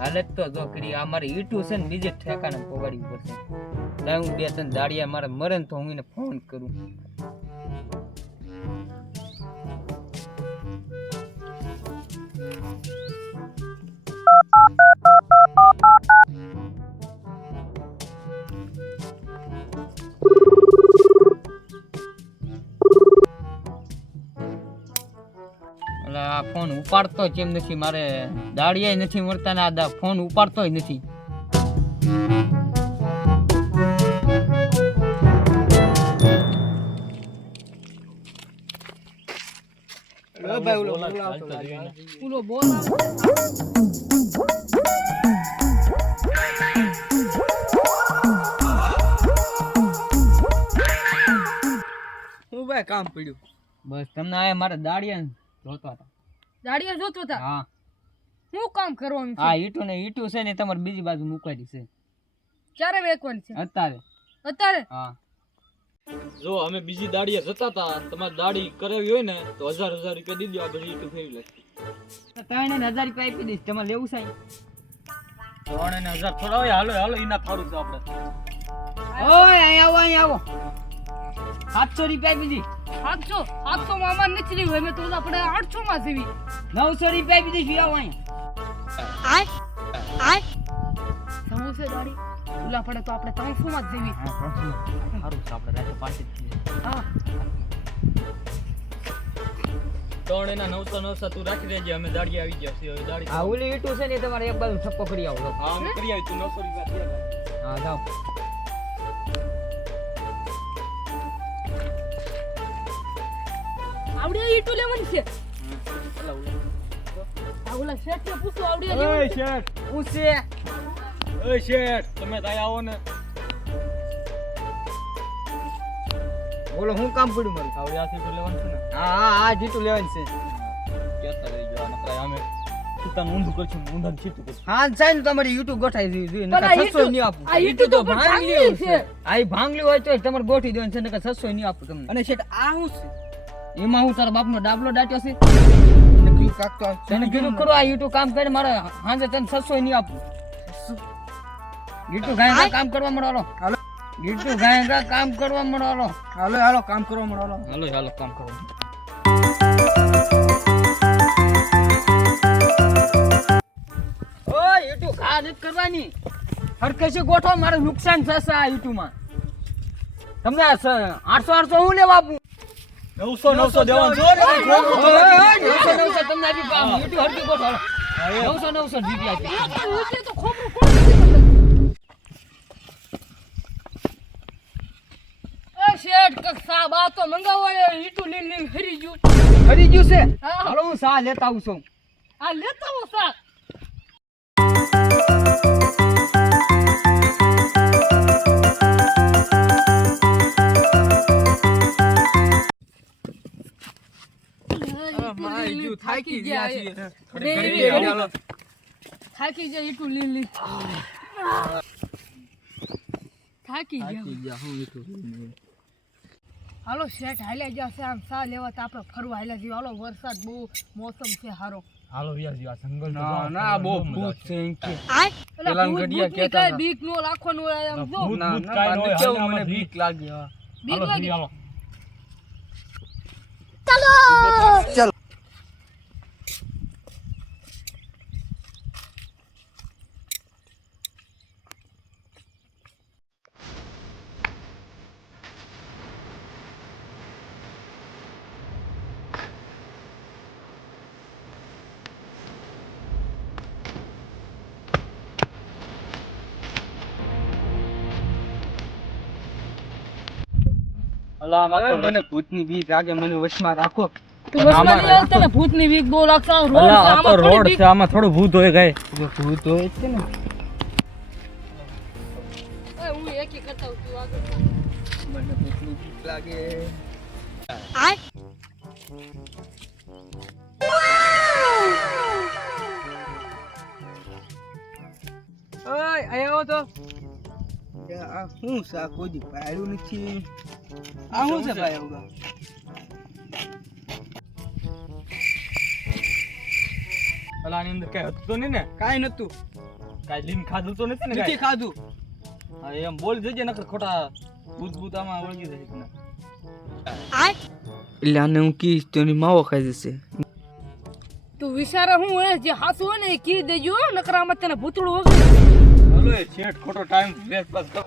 હાલત તો જો કરી આ મારે ઈટું છે ને બીજે ઠેકાને પોગાડવી પડશે. લાય હું 2-3 દાડિયા મારે મરે ને તો હું એને ફોન કરું. આ ફોન ઉપાડતો કેમ નથી? મારે દાડિયા નથી મળતા ને આ ફોન ઉપાડતો નથી. હું ભાઈ કામ પડ્યું બસ તમને આ મારે દાડિયા જોતા હતા. દાડિયા જોતો હતા? હા. હું કામ કરવાનું છે? હા ઈટું છે ને તમારે બીજી બાજુ મૂકવાની છે. ક્યારે વેચવાની છે? અત્યારે. હા. જો અમે બીજી દાડીએ જતા હતા, તમારે દાડી કરાવી હોય ને તો 1000 રૂપિયા દીધી, આ બધી ઈટું ફેરવી લાગતી. 3000 રૂપિયા આપી દઈશ. તમારે લેવું છે? 3000 થોડા હોય. હાલો હાલો એના થારું છે આપણે. ઓય અહીં આવો 700 રૂપિયા આપી દઈશ. 700 માં અમાર નથી લેવું, અમે તો આપણે 800 માં સેવી. 900 રૂપિયા આપી દઈશ. આવો અહીં. સમોસે દાડી ઉલા પડે તો આપણે 300 માં જ સેવી. સારું છે આપણે રાતે પાછી જ છીએ. હા. 3 એના 900 તું રાખી દેજે, અમે દાડી આવી ગયા છે. હવે દાડી આ ઓલી ઈટું છે ને તમારે એક બાજુ થપ્પો કરી આવો. હા અમે કરી આવી. તું 900 રૂપિયા દે. હા જાઓ. આવડે ઈટુ લેવાની છે. ઓલા શેઠ ને પૂછો આવડે ઓય લેવાની છે. શેઠ, હું છે ઓય શેઠ, તમે ત્યાં આવો ને. બોલો હું કામ પડ્યું મારું? આવડે આ સીટું લેવાનું છે ને. હા જીતું લેવાની છે. કેતા રહેજો, આ નકરા અમે સીતાનું ઊંધું કરશું, ઊંધાનું સીધું કરશું. હા સાઈન તમારી યુટ્યુબ ગોઠાઈ દીધી પણ આ નકર 600 નહીં આપું. આ ઈટુ તો ભાંગલી છે. આ ભાંગલી હોય તો તમારે ગોઠી દેવાની છે નકર 600 નહીં આપું તમને. અને શેઠ આ હું છે? એમાં હું તારા બાપનો ડાબલો દાટ્યો છે. એને કયું કાકતો તને કીધું ખરું આ યુટ્યુબ કામ કરે મારે હાંજે તને 600 નહીં આપું. ગીટુ ગાય કામ કરવા મળો. હાલો ગીટુ ગાય કામ કરવા મળો. હાલો હાલો કામ કરવા મળો. હાલો હાલો કામ કરો. ઓય યુટ્યુબ ઘા નથી કરવાની. હરકેશે ગોઠો, મારે નુકસાન થશે આ યુટ્યુબ માં. તમને 800 હું લેવા આપું? 900 દેવાનું છે. 900 તમને આપી કામ યુટ્યુબ હરકી ગોઠો. 900 રૂપિયા આપી. એટલે તો ખોબરું ખોબરું. એ શેઠ કક સાબ આ તો મંગાવો એ ઈટુ લીલ હરી ગયું. ફરી ગયું છે. હા. હાલો હું સા લેતા આવું છું. આ લેતા હો સા. થાકી ગયા છીએ. થાકી જાય ઈટુ લીલી. થાકી ગયા. હાલો શેઠ હાલ્યા જશે આમ સા લેવા તો આપણે ફરવા હાલ્યા જઈએ. હાલો વરસાદ બહુ મોસમ છે હારો. હાલો યાર આ જંગલ ના બહુ ભૂત છે એમ કે. એટલે પેલા ભૂત ગડિયા ભૂતની કહેતા કાંઈ હતા. બીક નો રાખવાનું હોય આમ જો. ના ભૂત કાંઈ ન હોય, કેવું હાલ મને આમાં બીક લાગી. હા. બીક લાગે. હાલો મને ભૂતની બીક લાગે, મને વશમાં રાખો. તું બસમાં નહીં આવતો ને ભૂતની બીક બહુ લાગશે. આ રોડ છે, આમાં થોડી રોડ બીક. છે, આમાં થોડું ભૂત હોય ગઈ. ભૂત હોય છે ને. ઓય, હું એકી કરતા હોઉં, તું આગળ ચાલ. મને ભૂતની બીક લાગે. ઓય આયો તો. આ શું છે? આ કોઈ દી પાડ્યું નથી. આ શું છે ભાઈ? આવું અલા આની અંદર કઈ હતું તો નહીં ને? કાઈ નતું. કાંઈ લીન ખાધું તો નથી ને નથી કાંઈ? ખાધું. હા એમ બોલી દેજે નકર ખોટા ભૂત આમાં વળગી જશે તને. એટલે આને હું કહીશ તો એની માવો ખાઈ જશે. તું વિચારે હું હોય જે હાસુ હોય ને એ કી દેજો હો, નકર આમાં તને ભૂતળું વગર. હાલો એ શેઠ ખોટો ટાઈમ વેસ્ટ પાસ કર.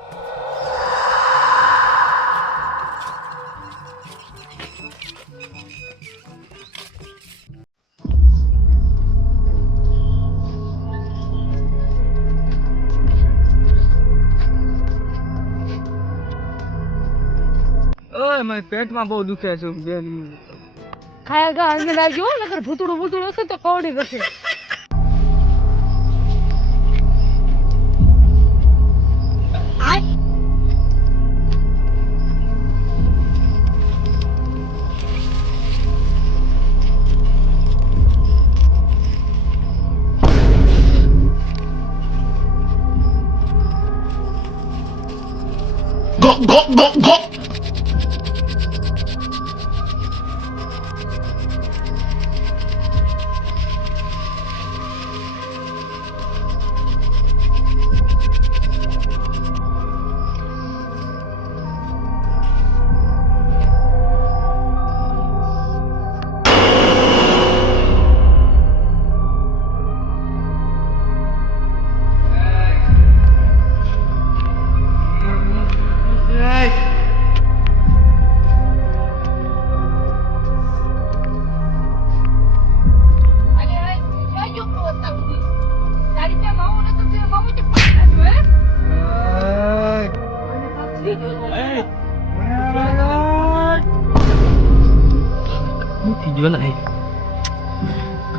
ઓય મારી પેટમાં બહુ દુખે છે બેન. ખાયા ગા અંદર આવજો હો, નકર ભૂતળું હશે તો કવડી કરશે.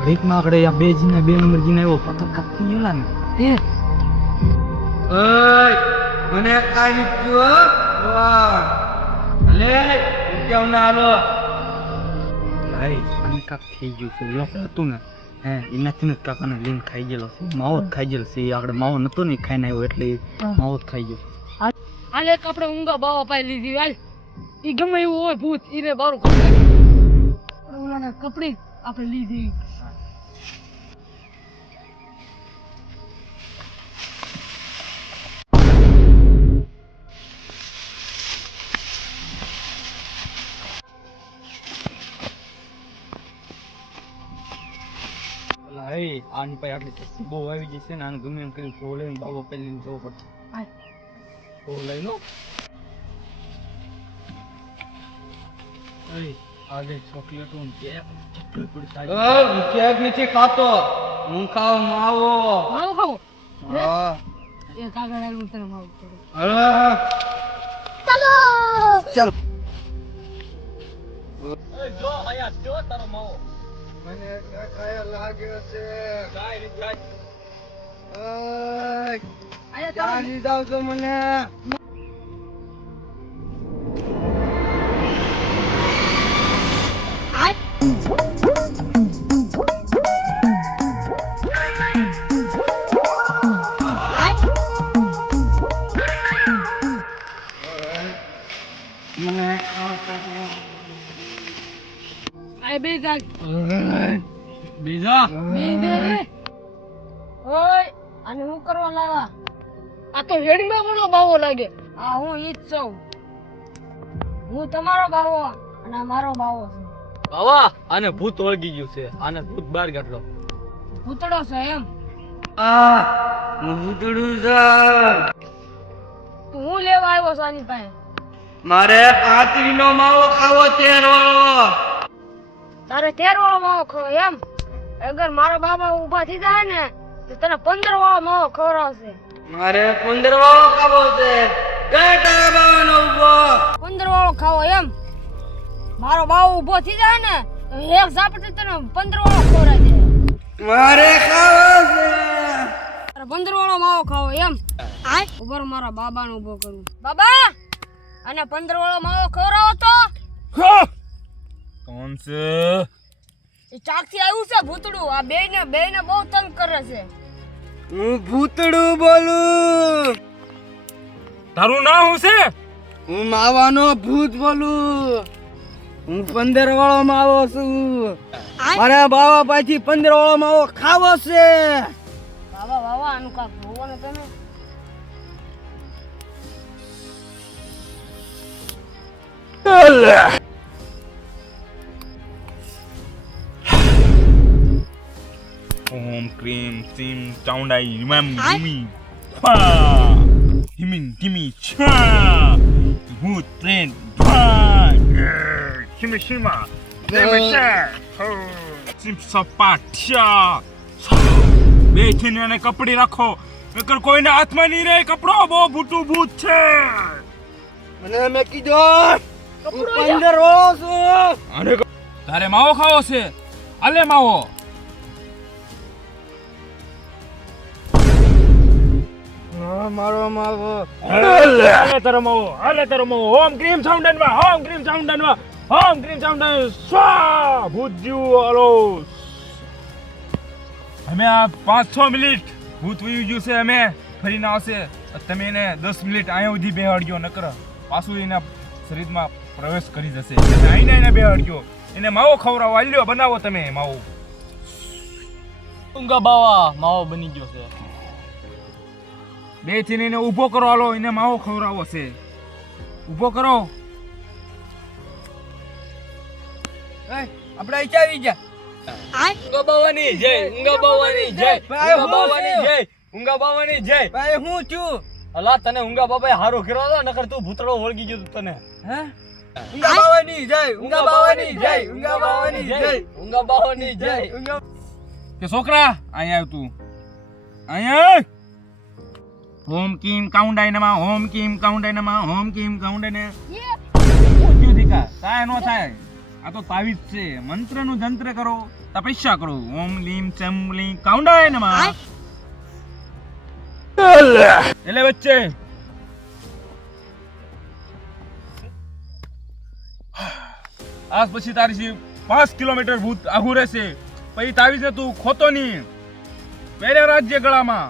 ઘડીકમાં આગળ આ બે નંબર જીને આવ્યો પથ્થર કાપી ગયો ને. મને કાઈ લે કેમ ના આલો ભાઈ અને કાક થઈ ગયું છે લોક હતું ને એનાથી ને કાકાને લીન ખાઈ ગયેલો છે. માવો જ ખાઈ ગયેલો છે. આગળ માવો નતો ને ખાઈને આવ્યો એટલે માવો જ ખાઈ ગયો. હાલ એક આપણે ઊંઘા બાવા પાઈ લીધી હાલ. ઈ ગમે એવું હોય ભૂત ઈને બારું કરી ઓલાના કપડી આપણે લીધી. આની પાસે આટલી સસ્તી બહુ આવી ગઈ છે ને આને ગમે એમ કરી તો લઈને બાબો પહેરીને જવો પડશે. તો લઈ લો. આજે ચોકલેટ કેક નથી ખાતો હું ખાવ માવો. માવો ખાવો હા એ કાગળ આલું તને માવો કરો. ચાલો ચાલો જો આયા જો તારો માવો. મને કયા લાગે છે કાઈ રીત કાઈ. આયા જાણી જાવ તો મને આય બે જાગ બીજા બે ઓય આને હું કરવા લાવા? આ તો હેડીમાં મને બાવો લાગે. આ હું ઈ જ છું. હું તમારો બાવો અને આ મારો બાવો છું. બાવા આને ભૂત વળગી ગયું છે. આને ભૂત બહાર કાઢો. ભૂતડો છે એમ? ભૂતડું છે. તું હું લેવા આવ્યો છો આની પાસે? મારે કાતરીનો માવો ખાવો છે રોળો. તારે 13 વાળો માવો ખાવો એમ? અગર મારા બાબા ઊભા થઈ જાય ને તો તને 15 વાળો માવો ખવડાવશે. મારે 15 વાળો ખાવો છે. કઈ તારા બાવાનો ઉભો 15 વાળો ખાવો એમ? મારો બાવો ઊભો થઈ જાય ને તો એક ઝાપટે તને 15 વાળો ખવડાવી દે. મારે ખાવો છે. તારે 15 વાળો માવો ખાવો એમ? આય ઉભર મારા બાબાને ઊભો કરું. બાબા અને 15 વાળો માવો ખવડાવો તો. કોણ છે? એ ચાકથી આવ્યું છે ભૂતડું. આ બેયને બહુ તંગ કરે છે. હું ભૂતડું બોલું. તારું નામ શું છે? હું માવાનો ભૂત બોલું. હું 15 વાળો માવો છું. મારા બાવા પાછી 15 વાળો માવો ખાવો છે. બાબા આનું કાક બહુ જોવો ને તમે. ઓમ ક્રીમ સીમ ચાઉંડાઈ હિમમ હિમી ફા હિમિન ટિમી છા ભૂત પ્રેત ધ્વા શિમ શિમા લેમશા સિમ સપાટ્યા બે થીને કપડી રાખો નકર કોઈને હાથમાં નહીં રહે કપડો બહુ ભૂતું ભૂત છે મને મેં કીધું 15 વર્ષ અને તારે માવો ખાવો છે આલે માવો મારો માવો હાલે તારો માવો ઓમ ક્રીમ સાઉન્ડનમાં ઓમ ક્રીમ સાઉન્ડન સ્વા ભૂત જીવ આલો અમે આ 5-6 મિનિટ ભૂત વયું ગયું છે અમે ફરીને આવશે તમે એને 10 મિનિટ અહીંયા સુધી બેહાડજો નકર પાછું એના શરીરમાં પ્રવેશ કરી જશે એને બેહાડજો એને માવો ખવડાવો આલ્યો બનાવો તમે માવો ઊંઘા બાવા માવો બની ગયો છે. બે થી એને ઊભો કરો હાલો એને માવો ખવડાવો છે ઊભો કરો આપણે અહીં આવી ગયા. ઊંઘા બાવાની જય ઊંઘા બાવાની જય ઊંઘા બાવાની જય ઊંઘા બાવાની જય. ભાઈ હું છું અલા તને ઊંઘા બાબાએ હારો કર્યો હતો નકર તું ભૂતળો વળગી ગયો તને. હે ઊંઘા બાવાની જય ઊંઘા બાવાની જય ઊંઘા બાવાની જય ઊંઘા બાવાની જય. કે છોકરા અહીંયા આવ તું અહીંયા ઓમ કીમ કાઉન્ડાઈ નમા ઓમ કીમ કાઉન્ડાઈ નમા ઓમ કીમ કાઉન્ડાઈ ને ઓછું દીકા થાય નો થાય આ તો તાવીજ છે મંત્રનું જંત્ર કરો તપસ્યા કરો ઓમ લીમ ચમ લીમ કાઉન્ડાઈ નમા એટલે બચ્ચે આજ પછી તારી 5 કિલોમીટર ભૂત આઘું રહેશે પછી તાવીજ ને તું ખોતો નહીં પહેરે રાજ્ય ગળામાં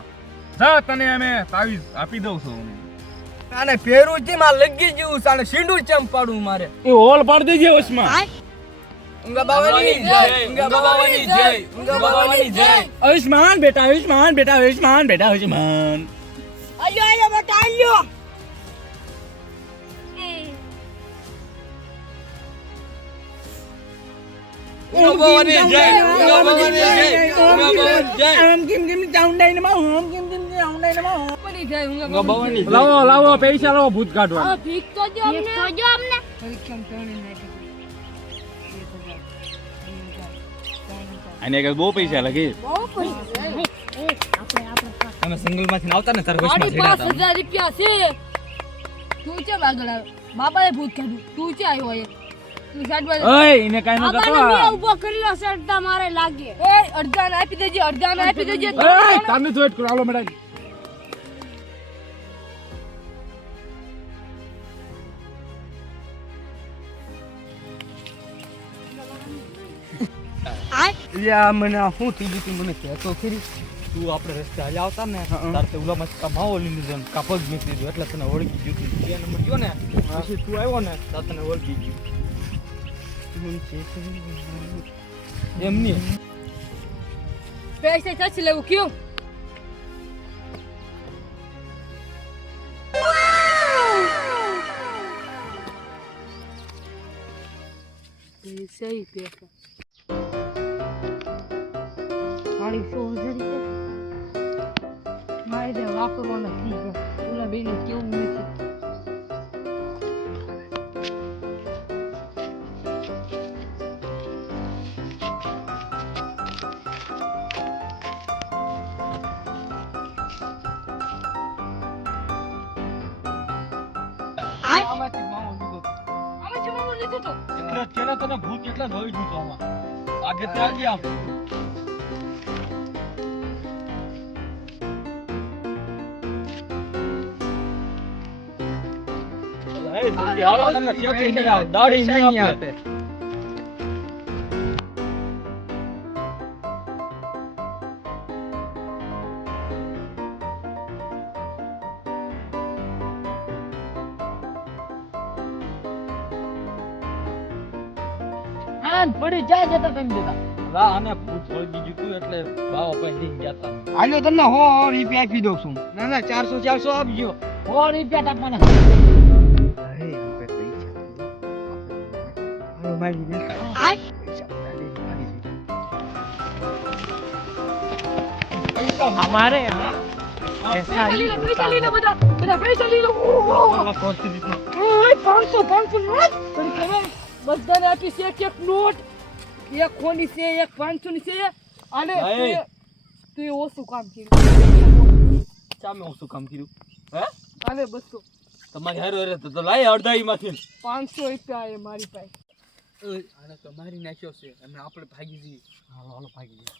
જા તને અમે તાવીજ આપી દઉં છું આને ફેરું છે માં લગી જેવું છે આને સીંડું ચમ પાડું મારે. એ હોલ પાડ દેજે વસમાં ઊંઘા બાવાની જય ઊંઘા બાવાની જય ઊંઘા બાવાની જય. આયુષ્માન બેટા આયુષ્માન બેટા આયુષ્માન બેટા આયુષ્માન આલ્યો બેટા આલ્યો. ઊંઘા બાવાની જય ઊંઘા બાવાની જય ઊંઘા બાવાની જય. ઓમ કિમ કિમ ચાઉંડાઈ નમા ઓમ કિમ કિમ ચાઉંડાઈ નમા પડી જાય ઊંઘા ઊંઘા બાવાની જય. લાવો લાવો પૈસા લાવો ભૂત કાઢવા આ ભીખ તો જો અમને પરીક્ષામાં ત્રણે નાખી. આને કે બહુ પૈસા લાગે બહુ પૈસા છે. તમે સંગલ માંથી આવતા ને તાર મારી વચમાં જઈને 5000 રૂપિયા છે. તું ચમ આગળ આવ્યો? બાબાએ ભૂત કાઢ્યું. તું ચમ આવ્યો અહીંયા? તું સાઈડ બાજુ. ઓય એને કાઈ ન બાબાને કરતો મેં ઊભો કરેલો છે, અડધા મારે લાગે. એ અડધાને આપી દેજે, અડધાને આપી દેજે. ઓય તારને જ વેટ કરો હાલો મેડા યા મને આ શું થઈ ગયું મને કહેતો ખરી. તું આપણે રસ્તે હાલે આવતા ને તાર તે ઉલામાં કા માવો લઈ લીધો ને કાપગ મેકી દીધો એટલે તને વળગી ગયું તું. બે નંબર ગયો ને પછી તું આવ્યો ને તાર તને વળગી ગયું એમ નહીં. પૈસા ચાચી લેવું કયું? પૈસા ઈ પૈસા મારી 100,000 મારે તે વાપરવાના થઈ ગયા. ઓલા બેને કેવું નથી. આમાંથી માવો લીધો તો. અમે જમવાનું લીધું તો. એટલે જ કેને તને ભૂત એટલે જ હોઈ ગયું તો આમાં. આગે ત્યાં ગયા આમ. હાલો તમને ચેકી કરાવ. દાઢી નહીં આપે. આન પડી જાય જતા તેમ દેતા. લા આને ભૂત વળગી ગયું તું એટલે બાવા પાસે લઈને ગયા તા. હાલો તમને 100 રૂપિયા આપી દઉં છું. ના ના 400 આપજો. 100 રૂપિયા આપવાના. અરે આપણે પૈસા હાલો મારી ને આય. પૈસા ઉડાડી મારી અમારે પૈસા લઈ લો બધા. બધા પૈસા લઈ લો. ઓય 500 નોટ. પણ ખબર બધાને આપીશ એક નોટ. એક ખોની છે, એક 500 ની છે. અને ભાઈ. તું ઓછું કામ કર્યું. સામે હું શું કામ કર્યું? હે? અને 200 તમારી હારે હારે તો લાય અડધા ઈમાંથી. 500 રૂપિયા એ મારી પાસે. આને તો મારી નાખ્યો છે અને આપણે ભાગી જઈએ. હાલો હાલો ભાગી જઈએ.